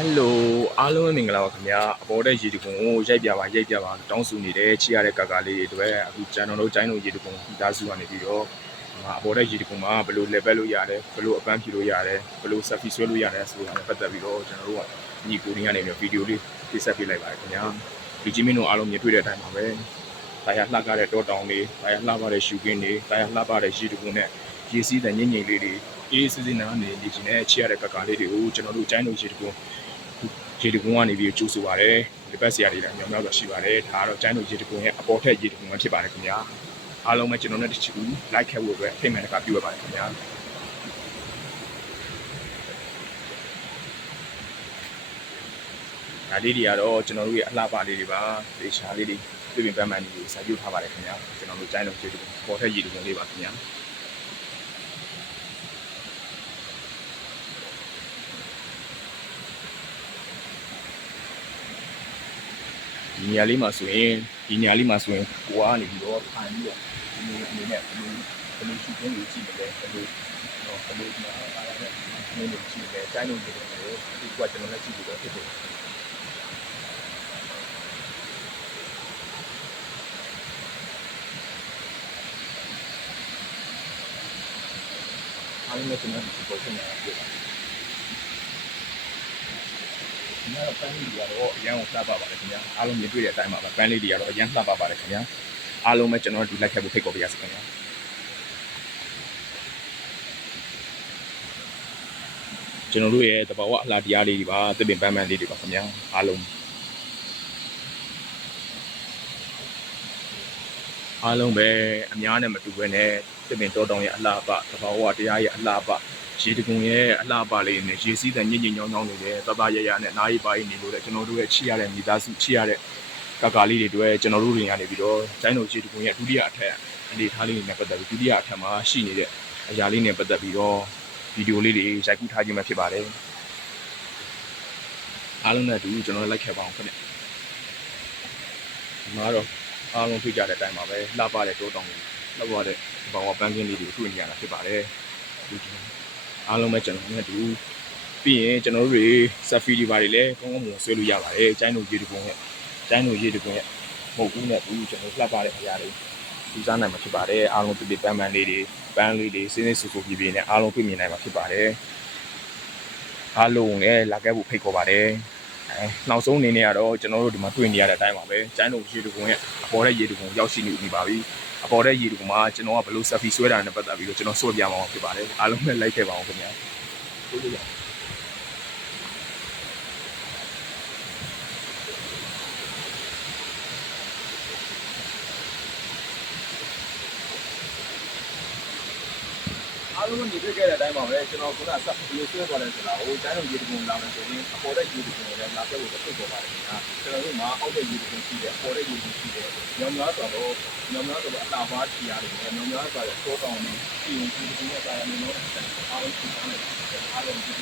Hello အားလုံးမင်္ဂလာပါခင်ဗျာအပေါ်တဲ့ရေတကုံကိုရိုက်ပြပါတောင်းဆိုနေတဲ့ချီရတဲ့ကာကာလေးတွေအတွက်အခုကျွန်တော်တို့ကျိုင်းလုံးရေတကုံမိသားစုကနေပြီးတော့အပေါ်တဲ့ရေတကုံမှာဘယ်လို level လို့ရတယ်ဘယ်လိုအပန်းဖြေလို့ရတယ်ဘယ်လို selfie ဆွဲလို့ရတယ်ဆိုတာနဲ့ပတ်သက်ပြီးတော့ကျွန်တော်တို့ကညီကိုရင်းကနေပြီးဗီဒီယိုလေးပြဆက်ပေးလိုက်ပါတယ်ခင်ဗျာဒီကြီးမင်းတို့အားလုံးမြင်တွေ့တဲ့အတိုင်းပါပဲတာယာလှကားတဲ့တောတောင်တွေတာယာလှပတဲ့ရှူကင်းတွေတာယာလှပတဲ့ရေတကုံနဲ့ရေစီးတဲ့ညင်ငိမ့်လေးတွေအေးစစ်စစ်နားနေနေချင်တဲ့ချီရတဲ့ကာကာလေးတွေကိုကျွန်တော်တို့ကျိုင်းလုံးရေတကုံရေတကုံကနေပြီးကျိုးဆိုပါတယ်ဒီဘက်ဆရာတွေလည်းအများများရှိပါတယ်ဒါကတော့ကျိုင်းတို့ရေတကုံရဲ့အပေါ်ထက်ရေတကုံပဲဖြစ်ပါတယ်ခင်ဗျာအားလုံးပဲကျွန်တော်နဲ့တချီကူ like ခဲ့ဖို့အတွက်ထိတ်မှန်တကပြုရပါတယ်ခင်ဗျာဒါလေးတွေကတော့ကျွန်တော်တို့ရဲ့အလှပလေးတွေပါဒေချာလေးတွေပြင်ပန်းမှန်တွေစာပြုထားပါတယ်ခင်ဗျာကျွန်တော်တို့ကျိုင်းတို့ရေတကုံပေါ်ထက်ရေတကုံလေးပါခင်ဗျာဒီနေရာလေးမှာဆိုရင်ကိုကနေပြီးတော့ဖန်ပြီးတော့ဒီအနေနဲ့ဘယ်လိုရှုခင်းလို့ကြည့်တယ်ဘယ်လိုမှာအားရတဲ့နေလို့ကြည့်တယ်ကျိုင်းလို့ကြည့်တယ်ဒီကကျွန်တော်လည်းကြည့်ပြီးတော့ဖြစ်တယ်အားလုံးလည်းကျွန်တော်ဒီပုံစံနဲ့ပြပါတယ်ဒီမှာပန်းလေးတွေကတော့အရန်ကိုလှပပါတယ်ခင်ဗျာအားလုံးမြင်တွေ့တဲ့အတိုင်းပါပဲပန်းလေးတွေကတော့အရန်လှပပါတယ်ခင်ဗျာအားလုံးပဲကျွန်တော်တို့ဒီလိုက်ခဲ့ဖို့ဖိတ်ခေါ်ပေးရစေခင်ဗျာကျွန်တော်တို့ရဲ့တဘာဝအလားတရားလေးတွေပါသစ်ပင်ပန်းပန်းလေးတွေပါခင်ဗျာအားလုံးပဲအများနဲ့မတူဘဲနဲ့သစ်ပင်တောတောင်ရဲ့အလားပတဘာဝတရားရဲ့အလားပရေတကုံရဲ့အလှပလေးနဲ့ရေစီးတဲ့ညင်ညောင်းနေတယ်တတရနဲ့နားရီပါရီနေလို့တဲ့ကျွန်တော်တို့ရဲ့ချီရတဲ့မိသားစုချီရတဲ့ကာကာလေးတွေတွေ့ကျွန်တော်တို့တွေကနေပြီးတော့ကျိုင်းတို့ရေတကုံရဲ့ဒုတိယအထက်အနေထားလေးနဲ့ပတ်သက်ပြီးဒုတိယအထက်မှာရှိနေတဲ့အရာလေးနဲ့ပတ်သက်ပြီးတော့ဗီဒီယိုလေးတွေရိုက်ကူးထားခြင်းပဲဖြစ်ပါတယ်အားလုံးနဲ့အတူကျွန်တော်လိုက်ခဲ့ပါအောင်ခင်ဗျဒီမှာတော့အားလုံးဖိကြတဲ့အတိုင်းပါပဲလှပတဲ့တိုးတောင်ကြီးလှပတဲ့ဘောင်ပန်းကင်းလေးတွေတွေ့နေရတာဖြစ်ပါတယ်အားလုံးပဲကျွန်တော်နဲ့တူပြီးရင်ကျွန်တော်တို့တွေ selfie တွေပါတယ်လေကောင်းကောင်းမွန်ဆွဲလို့ရပါတယ်ကျိုင်းတို့ရေတကုံရဲ့မဟုတ်ဘူးနဲ့ဘူးကျွန်တော်လှပတဲ့အရာတွေစူးစမ်းနိုင်မှာဖြစ်ပါတယ်အားလုံးပြပြပန်းပန်းလေးတွေပန်းလေးတွေစင်းစင်းဆူဆူပြပြနဲ့အားလုံးတွေ့မြင်နိုင်မှာဖြစ်ပါတယ်အားလုံးလည်းလာခဲ့ဖို့ဖိတ်ခေါ်ပါတယ်နောက်ဆုံးအနေနဲ့ကတော့ကျွန်တော်တို့ဒီမှာတွေ့နေရတဲ့အတိုင်းပါပဲကျိုင်းတို့ရေတကုံရဲ့အပေါ်တဲ့ရေတကုံရောက်ရှိနေပါပြီအပေါ်တဲ့ရေတကုံမှာကျွန်တော်ကဘယ်လို selfie ဆွဲတာနဲ့ပတ်သက်ပြီးတော့ကျွန်တော်ဆွဲပြမှာဖြစ်ပါတယ်အားလုံးလည်း like ခဲ့ပါအောင်ခင်ဗျာအားလုံးညီတွေ့ခဲ့တဲ့အတိုင်းပါပဲကျွန်တော်ခုနဆက်ဘယ်လိုဆွဲသွားလဲဆိုတာကိုကျိုင်းတို့ရေတကုံလာမယ်ဆိုရင်အပေါ်တဲ့ရေတကုံလည်းလာခဲ့ဖို့ဖိတ်ခေါ်ပါတယ်ခင်ဗျာကျွန်တော်တို့မှာအောက်တဲ့ရေတကုံရှိတယ်အပေါ်တဲ့ရေတကုံရှိတယ်ညောင်များဆိုတော့အတာပါချီရတယ်ညောင်များဆိုတော့တောတောင်နေပြီးရင်ဒီတကုံရဲ့ကာယမျိုးတော့အားလုံးသိထားတယ်အားလုံးသိ